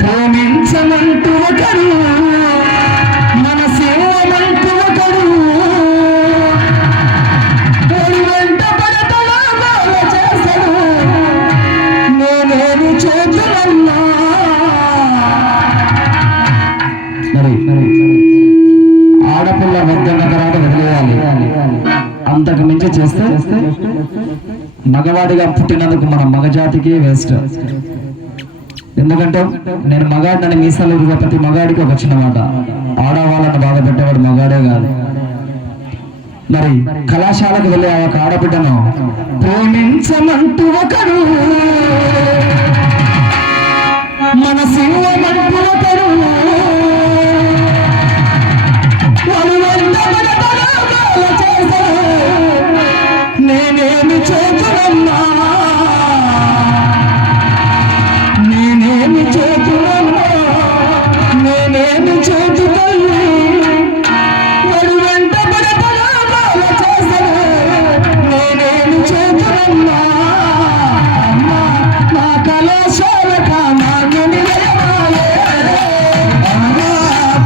ప్రేమించమంటూ ఒకరు మన సేవమంటూ ఒకరు వెంట పడతలో చేస్తాడు నేనేమి చేతులన్నా. మరి ఆడపిల్ల వద్దన్న తర్వాత వదిలేయాలి. అంతకు మించి చేస్తే మగవాడిగా పుట్టినందుకు మన మగజాతికి వేస్ట్. ఎందుకంటే నేను మగాడిని మీసాలు ప్రతి మగాడికి ఒక చిన్న మాట, ఆడవాళ్ళని బాధ పెట్టేవాడు మగాడే కాదు. మరి కళాశాలకు వెళ్ళే ఆ యొక్క ఆడబిడ్డను ప్రేమించమంటూ ఒకరు మన సింహమంటూ ఒకరు నేనేమి చేతులన్నా నేనేమి చేతులన్నా నేనేమి చేతులన్నా వాడు వెంట పడతల చేసను నేనేమి చేతులన్నా. అమ్మా నా కళాశాల కామాన్ని నిలయమాలే అమ్మా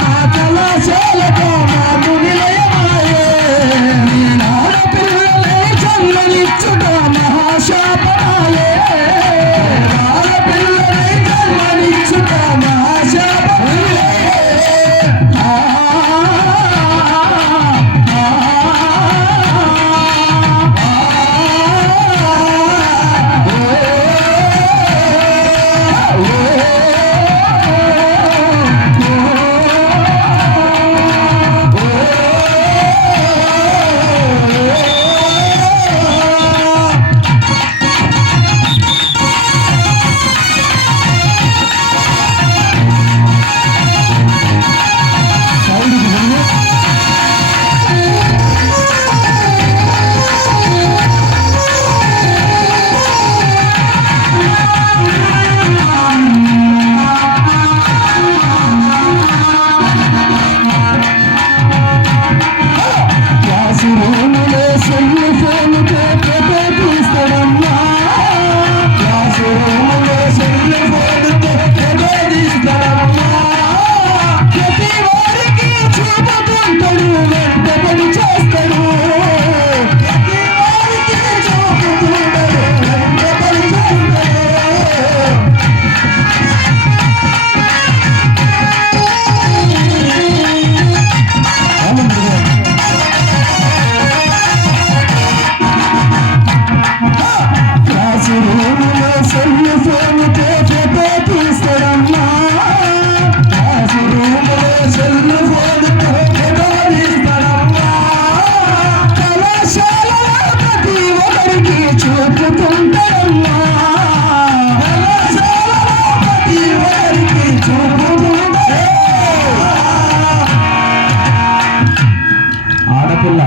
నా కళాశాల కామాన్ని నిలయమాలే నేను ఆడపిల్ల ఫోన్తో ఫోటో తీస్తాడమ్మా క్లాస్ రూమ్లో సెల్ ఫోన్తో ఫోటో తీస్తాడమ్మా కళాశాల ప్రతి ఒక్కరికి చూపుతుంటాడమ్మా కళాశాల ప్రతి ఒక్కరికి చూపుతుంటాడు ఆడపిల్ల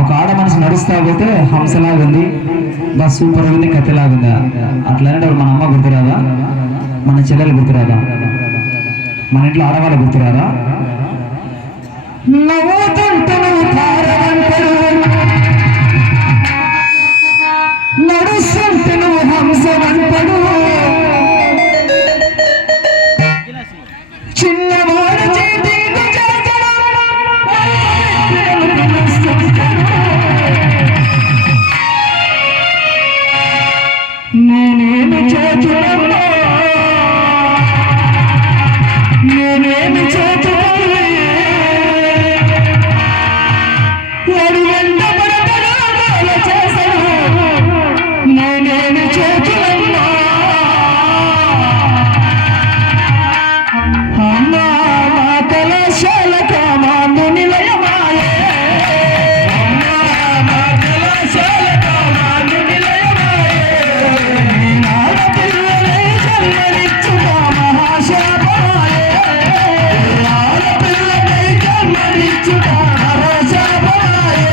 ఒక ఆడ మనిషి నడుస్తా పోతే హంసలాగా ఉంది బస్ సూపర్ ఉంది కథలాగుందా అట్లనే మన అమ్మ గుర్తురాదా మన చెల్లెలు గుర్తురాదా మన ఇంట్లో ఆడవాళ్ళ గుర్తురాదా నడుస్తుంటే నువ్వు హంసవంతడు చిన్నవాడు నేనేమి చేతున్నా నేనేమి చేతున్నా వాడు ఎంత పడతాడో చేశాను నేనేమి చేతున్నా అమ్మా మా కళాశాల కామాందు నిలయమాయే అమ్మా మా కళాశాల కామాందు నిలయమాయే ఆడపిల్లలై జన్మనిచ్చుట మహాశాపమాయే ఆడపిల్లలై జన్మనిచ్చుట మహాశాపమాయే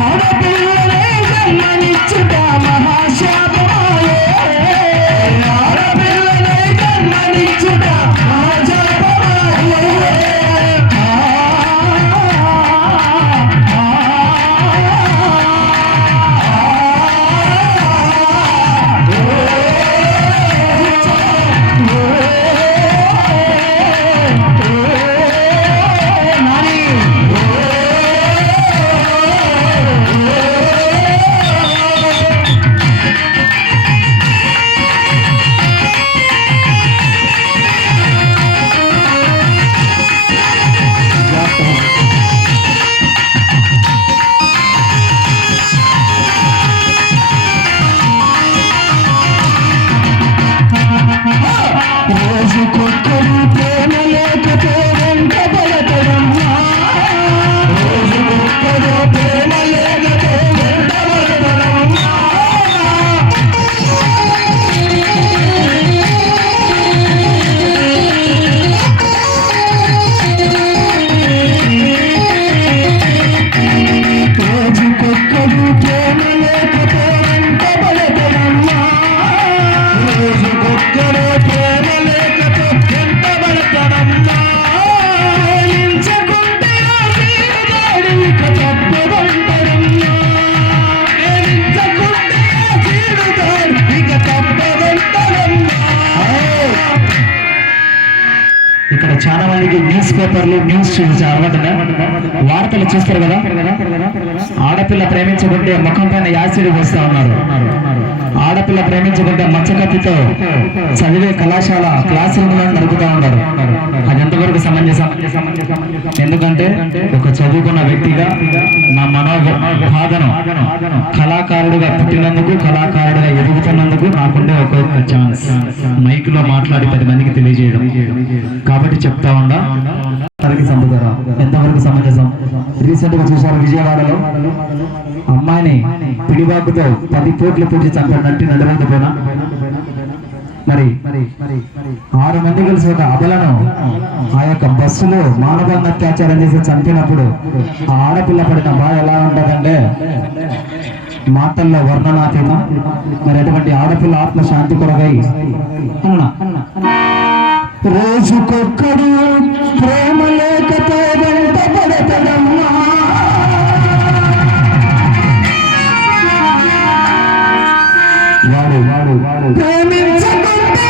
ఆడపిల్లలై జన్మనిచ్చుట మహాశాపమాయే ఆడపిల్లలై జన్మనిచ్చుట రోజుకొక్కరు ప్రేమ లేకపోతే వెంటబడతడమ్మా రోజుకొక్కరు ప్రేమ లేకపోతే వెంటబడతడమ్మా రోజుకొక్కరు ప్రేమ లేకపోతే వెంటబడతడమ్మా రోజుకొక్కరు ప్రేమ లేకపోతే వెంటబడతడమ్మా ఎంచుకుంటే ఇక తప్పదంటాడమ్మా ఎంచుకుంటే ఇక తప్పదంటాడమ్మా ఇక్కడ చాలా మందికి న్యూస్ పేపర్లు న్యూస్ చూసి అలవాటునే వార్తలు చూస్తారు కదా ఆడపిల్ల ప్రేమించకుంటే ముఖం పైన యాసిడ్ వస్తా ఉన్నారు ఆడపిల్ల ప్రేమించకుంటే మచ్చకత్తితో చదివే కళాశాల క్లాస్ రూమ్ లో నడుపుతా ఉన్నారు అది ఎంతవరకు సమంజసం ఎందుకంటే ఒక చదువుకున్న వ్యక్తిగా నా మనోబాధను కళాకారుడిగా పుట్టినందుకు కళాకారుడిగా ఎదుగుతున్నందుకు నాకుండే ఒక్కొక్క ఛాన్స్ మైక్ లో మాట్లాడి 10 మందికి తెలియజేయడం కాబట్టి చెప్తా ఉండా చంపుతారా ఎంతవరకు సమంజసం రీసెంట్ గా చూసారు విజయవాడలో అమ్మాయిని పిడిబాకుతో 10 కోట్లు పూడ్చి చంపినట్టు నడవండిపోయినా మరి 6 మంది కలిసి ఒక అబలను ఆ యొక్క బస్సులో మానవాన్ని అత్యాచారం చేసి చంపినప్పుడు ఆ ఆడపిల్ల పడిన బాధ ఎలా ఉంటుందంటే మాటల్లో వర్ణనాతీతం. మరి అటువంటి ఆడపిల్ల ఆత్మశాంతి కొరకై అన్నా రోజుకొక్కడు ప్రేమ లేకపోతే వెంట పడతడమ్మా వాడు వాడు వాడు ప్రేమించకుంటే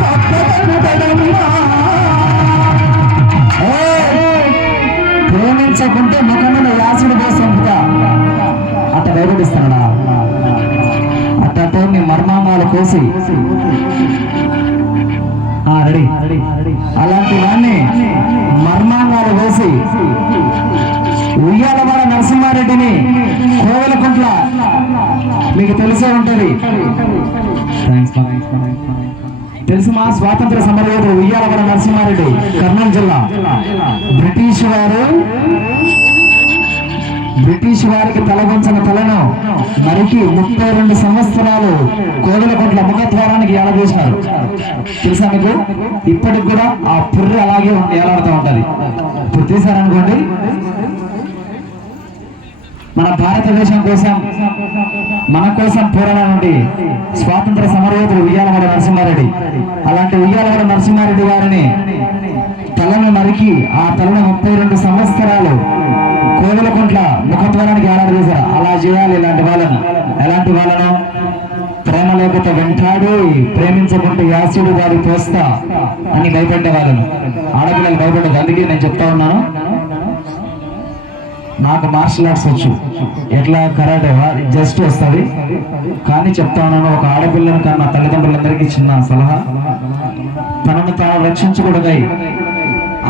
తప్పదడమ్మా కోసి రెడీ అలాంటి వాడిని మర్మాంగాలు వేసి ఉయ్యాలవాడ నరసింహారెడ్డిని కోవెలకుంట్ల మీకు తెలిసే ఉంటుంది. తెలుసు మా స్వాతంత్ర సమరయోధుడు ఉయ్యాలవాడ నరసింహారెడ్డి కర్నూలు జిల్లా. బ్రిటిష్ వారికి తలవంచిన తలను నరికి 32 సంవత్సరాలు కోవెలకుంట్ల ముఖద్వారానికి ఏలవేశారు. తెలుసా మీకు? ఇప్పటికి కూడా ఆ పుర్రె అలాగే ఏలాడుతూ ఉంటది. ఇప్పుడు తీశారనుకోండి, మన భారతదేశం కోసం మన కోసం పోరాడాల నుండి స్వాతంత్ర సమరయోధుడు ఉయ్యాలవాడ నరసింహారెడ్డి. అలాంటి ఉయ్యాలవాడ నరసింహారెడ్డి గారిని తలను నరికి ఆ తలను 32 సంవత్సరాలు కోవెలకుంట్ల ముఖద్వారానికి ఏలాడదీశారు. అలా చేయాలి ఇలాంటి వాళ్ళను. ఎలాంటి వాళ్ళను? ప్రేమ లేకపోతే వెంటాడి, ప్రేమించకుంటే యాసిడ్ వారి పోస్తా అని భయపడ్డే వాళ్ళను. ఆడపిల్లలు భయపడదు. అందుకే నేను చెప్తా ఉన్నాను, నాకు మార్షల్ ఆర్ట్స్ వచ్చు, ఎట్లా కరాటే జస్ట్ వస్తుంది. కానీ చెప్తా ఉన్నాను, ఒక ఆడపిల్లను కన్నా తల్లిదండ్రులందరికీ చిన్న సలహా, తనను తాను రక్షించుకోవడమై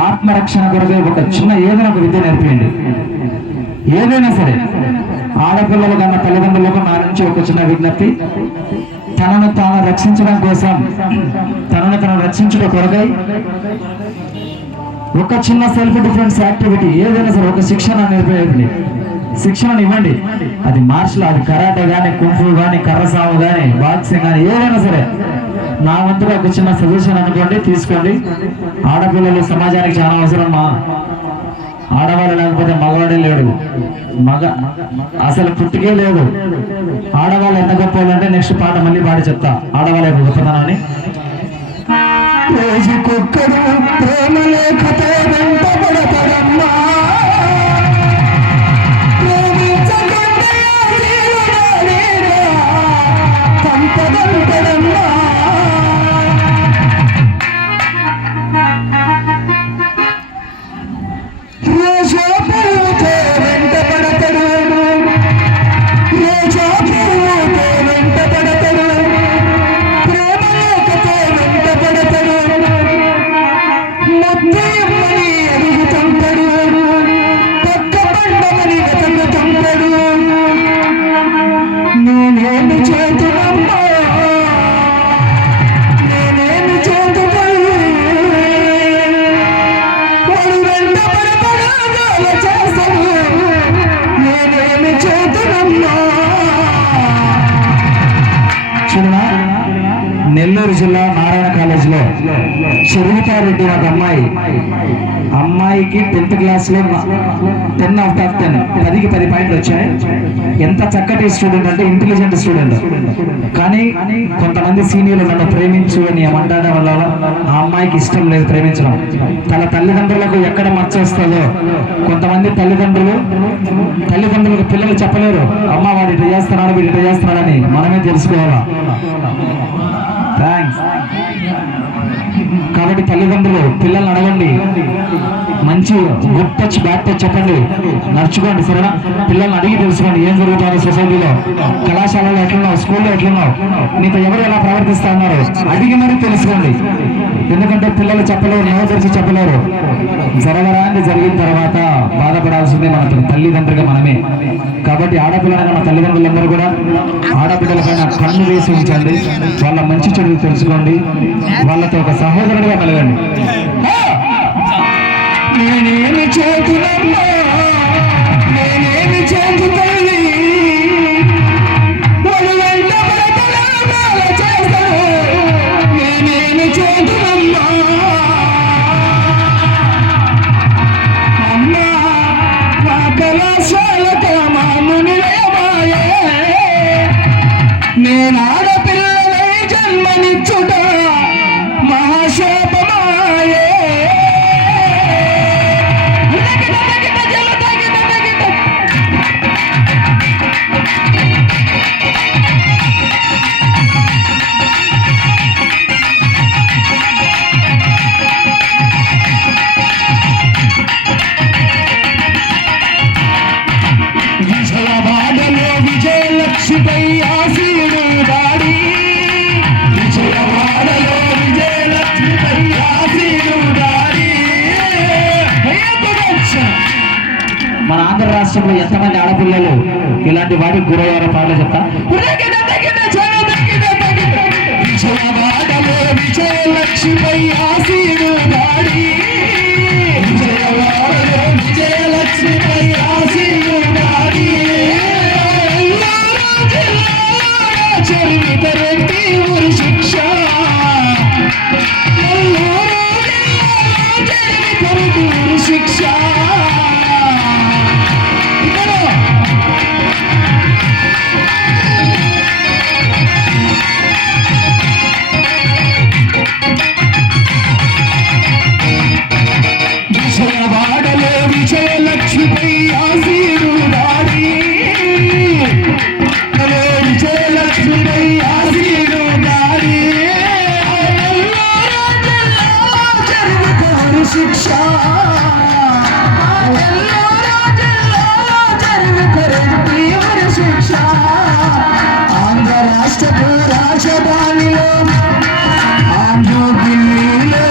ఆత్మరక్షణ కొరకై ఒక చిన్న ఏదైనా ఒక విద్య నేర్పియండి. ఏదైనా సరే ఆడపిల్లల కన్నా తల్లిదండ్రులకు నా నుంచి ఒక చిన్న విజ్ఞప్తి, తనను తాను రక్షించడం కోసం, తనను తాను రక్షించడం కొరకై ఒక చిన్న సెల్ఫ్ డిఫెన్స్ యాక్టివిటీ ఏదైనా సరే ఒక శిక్షణ నేర్పేయండి. శిక్షణను ఇవ్వండి. అది మార్షల్, అది కరాటే కానీ, కుంఫు కానీ, కర్రసాము కానీ, బాక్సింగ్ కానీ, ఏదైనా సరే నా వంతుగా ఒక చిన్న సజెషన్ అనుకోండి, తీసుకోండి. ఆడపిల్లలు సమాజానికి చాలా అవసరం. మా ఆడవాళ్ళు లేకపోతే మగవాడే లేడు, అసలు పుట్టుకే లేదు. ఆడవాళ్ళు ఎంత గొప్ప అంటే నెక్స్ట్ పాట మళ్ళీ పాడి చెప్తా ఆడవాళ్ళ యొక్క గొప్పతనాన్ని. రోజుకొక్కడు ప్రేమ లేఖతో వెంటబడతాడమ్మా, నెల్లూరు జిల్లా నారాయణ కాలేజీలో చెరుగుతారెడ్డి ఒక అమ్మాయికి 10th క్లాస్లో 10/10 10కి 10 పాయింట్లు వచ్చాయి. ఎంత చక్కటి స్టూడెంట్ అంటే ఇంటెలిజెంట్ స్టూడెంట్. కానీ కొంతమంది సీనియర్లు నన్ను ప్రేమించు అని ఏమంటాడే వల్ల ఆ అమ్మాయికి ఇష్టం లేదు ప్రేమించడం. తన తల్లిదండ్రులకు ఎక్కడ మచ్చ వస్తుందో, కొంతమంది తల్లిదండ్రులకు పిల్లలు చెప్పలేరు, అమ్మ వాడు ఇట్లా చేస్తున్నాడు, వీడు ఇట్లా చేస్తున్నాడని. మనమే తెలుసుకోవాలా. థ్యాంక్స్. కాబట్టి తల్లిదండ్రులు పిల్లల్ని అడగండి, మంచి గుడ్ టచ్ బ్యాడ్ టచ్ చెప్పండి, నడుచుకోండి. సరేనా? పిల్లల్ని అడిగి తెలుసుకోండి ఏం జరుగుతుందో సొసైటీలో, కళాశాలలో ఎట్లున్నావు, స్కూల్లో ఎట్లున్నావు, నీతో ఎవరు ఎలా ప్రవర్తిస్తా ఉన్నారు అడిగి మరీ తెలుసుకోండి. ఎందుకంటే పిల్లలు చెప్పలేరు, నో తెలిసి చెప్పలేరు. జరగరాంది జరిగిన తర్వాత బాధపడాల్సిందే మన తల్లిదండ్రులుగా మనమే. కాబట్టి ఆడపిల్లలు మన తల్లిదండ్రులందరూ కూడా ఆడపిల్లల పైన కన్ను వేసి ఉంచండి. వాళ్ళ మంచి చెడులు తెలుసుకోండి, వాళ్ళతో ఒక సహోదరుడిగా మెలగండి. నేనేమి చేతున్నా, నేనేమి చేతు తల్లి, నేనేమి చేతున్నా అమ్మా, నా కళాశాల కామానునిలయమాయే, నేను ఆడపిల్లలై జన్మనిచ్చుట మహాశాపమాయే. అలాంటి వాటి గురవారం పాటలు చెప్తా. విజయవాడలో విజయలక్ష్మిపై ఆసీను దాడి, విజయవాడలో విజయలక్ష్మిపై ఆసీను దాడి, చరితరెడ్డి ఊరి శిక్ష, చరితరెడ్డి ఊరి శిక్ష. విజయవాడలో విజయలక్ష్మిపై ఆసీను దాడి, విజయలక్ష్మిపై ఆసీను దాడి, చరితరెడ్డి శిక్ష, చరితరెడ్డి ఊరి శిక్ష. ఆంధ్ర రాష్ట్రపు రాజధానిలో ఢిల్లీలో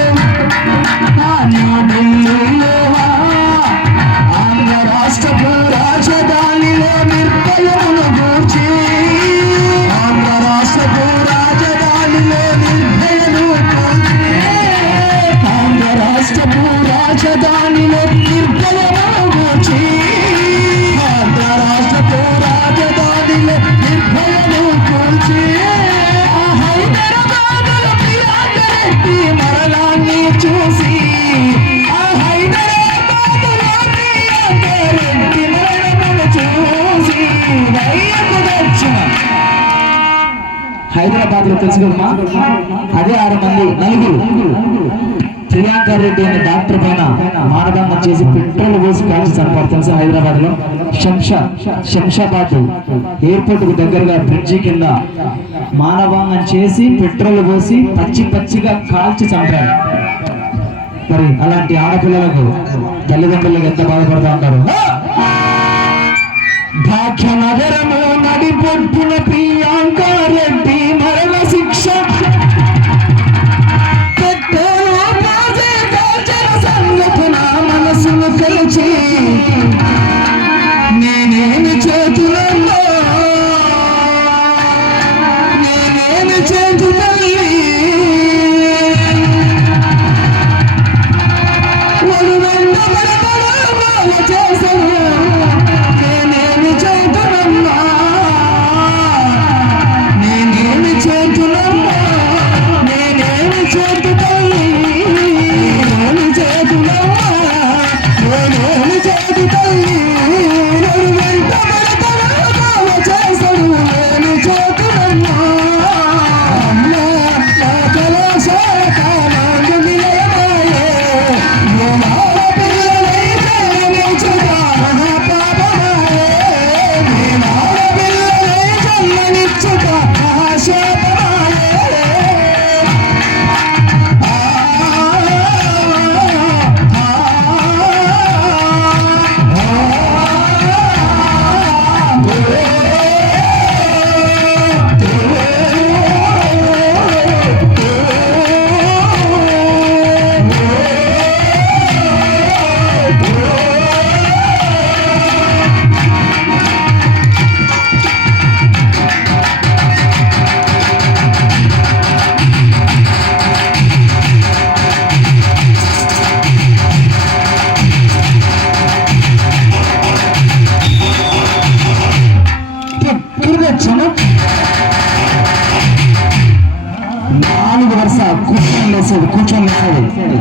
ఆంధ్ర రాష్ట్రపు రాజధానిలో నిర్భయమును గూర్చి, ఆంధ్ర రాష్ట్రపు రాజధానిలో నిర్భయను గూర్చి, ఆంధ్ర రాష్ట్రపు రాజధానిలో నిర్భయమును గూర్చి, ఆంధ్ర రాష్ట్రపు రాజధానిలో నిర్భయను గూర్చి, హైదరాబాదులో ప్రియాంకరెడ్డి మరణాన్ని చూసి, హైదరాబాద్ లో తెలుసు కదమ్మా, అదే 6 మంది నలుగురు ప్రియాంక రెడ్డి అనే డాక్టర్ పైన మానభంగం చేసి పెట్రోల్ పోసి కాల్చి చంపారు తెలుసు. హైదరాబాద్ లో శంషాబాద్ ఎయిర్పోర్ట్ కు దగ్గరగా బ్రిడ్జి కింద మానభంగం చేసి పెట్రోల్ పోసి పచ్చిగా కాల్చి చంపారు. మరి అలాంటి ఆడపిల్లలకు తల్లిదండ్రులకు ఎంత బాధపడుతూ ఉంటారు. భాగ్యనగరము నడిపొట్టున ప్రియాంక రెడ్డి మరణ శిక్ష, సంఘటన మనసును కలిచి, నేనేమి చేతులలో నేనేమి చేతులల్లి వడు వెంట బడబడ చేసరు, నేనేమి చేతులమ్మా, నేనేమి చేతులమ్మా, నేనేమి చేతు తల్లి, నేనేమి చేతులమ్మా, నేనేమి చేతు తల్లి, వడు వెంట బడబడ చేసరు, నేను చేతులమ్మా, అమ్మా నా కళాశాల కామాంగు నిలయమాయే, నేను ఆడపిల్లలై జన్మనిచ్చుగా మహాపాపమాయే, నేను ఆడపిల్లలై జన్మనిచ్చుగా మహాశాపమాయే. నాలుగు వరుస కూర్చొని లేసేది.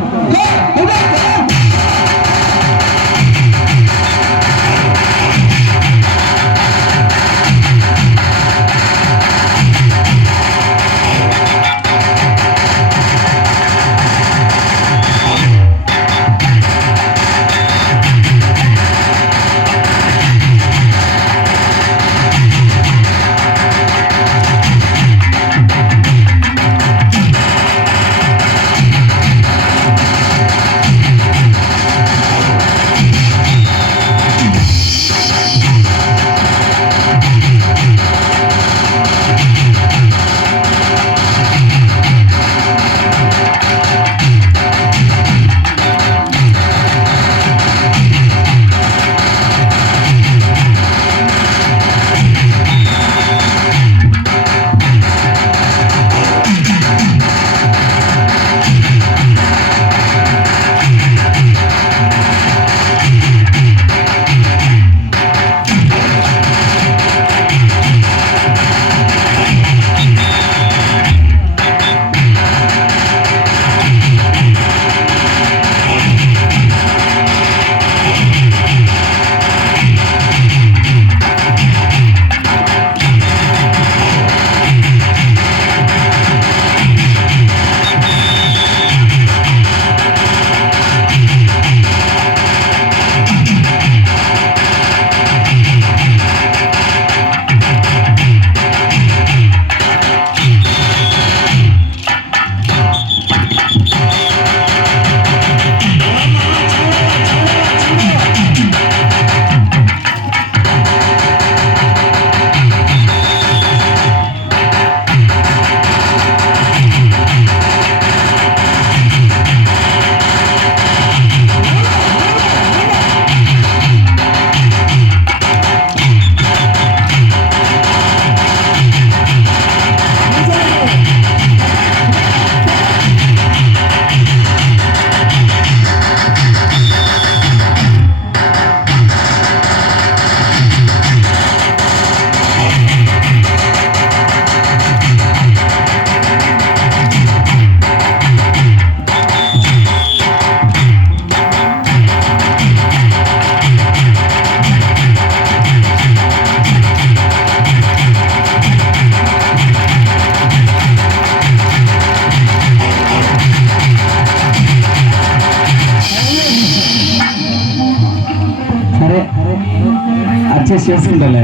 తీసేసి చేసుకుంటాలే.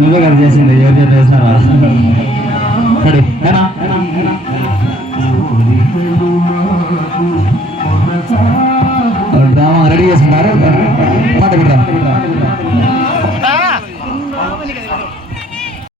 నువ్వే కదా చేసింది, ఎవరు చెప్పేస్తారా? రెడీ ఏనా? డ్రామా రెడీ చేసుకుంటారు, పాట పెట్టరా.